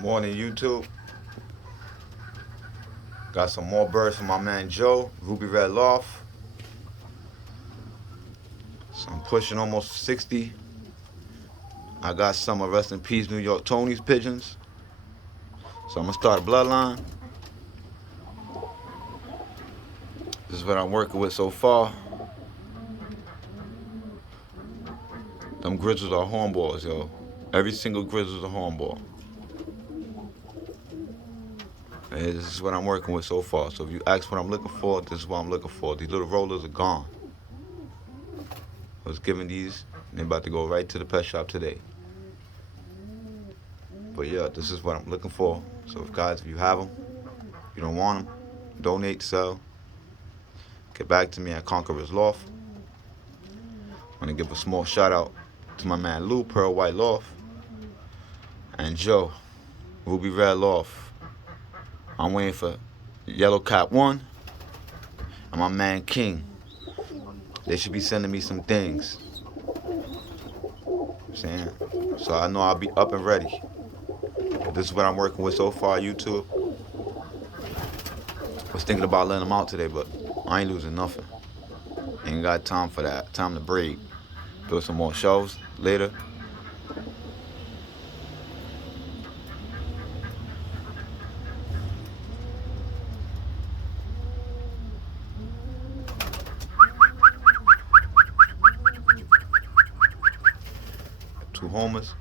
Morning, YouTube. Got some more birds from my man Joe, Ruby Red Loft. So I'm pushing almost 60. I got some of Rest in Peace New York Tony's pigeons. So I'm gonna start a bloodline. This is what I'm working with so far. Them grizzles are hornballs, yo. Every single grizzle is a hornball. And this is what I'm working with so far. So if you ask what I'm looking for, this is what I'm looking for. These little rollers are gone. I was given these, and they're about to go right to the pet shop today. But yeah, this is what I'm looking for. So if you have them, you don't want them, donate, sell, get back to me at Conqueror's Loft. I want to give a small shout out to my man Lou, Pearl White Loft, and Joe, Ruby Red Loft. I'm waiting for Yellow Cap 1 and my man King. They should be sending me some things. Saying, so I know I'll be up and ready. But this is what I'm working with so far, YouTube. Was thinking about letting them out today, but I ain't losing nothing. Ain't got time for that. Time to breed. Build some more shelves later. Two homers.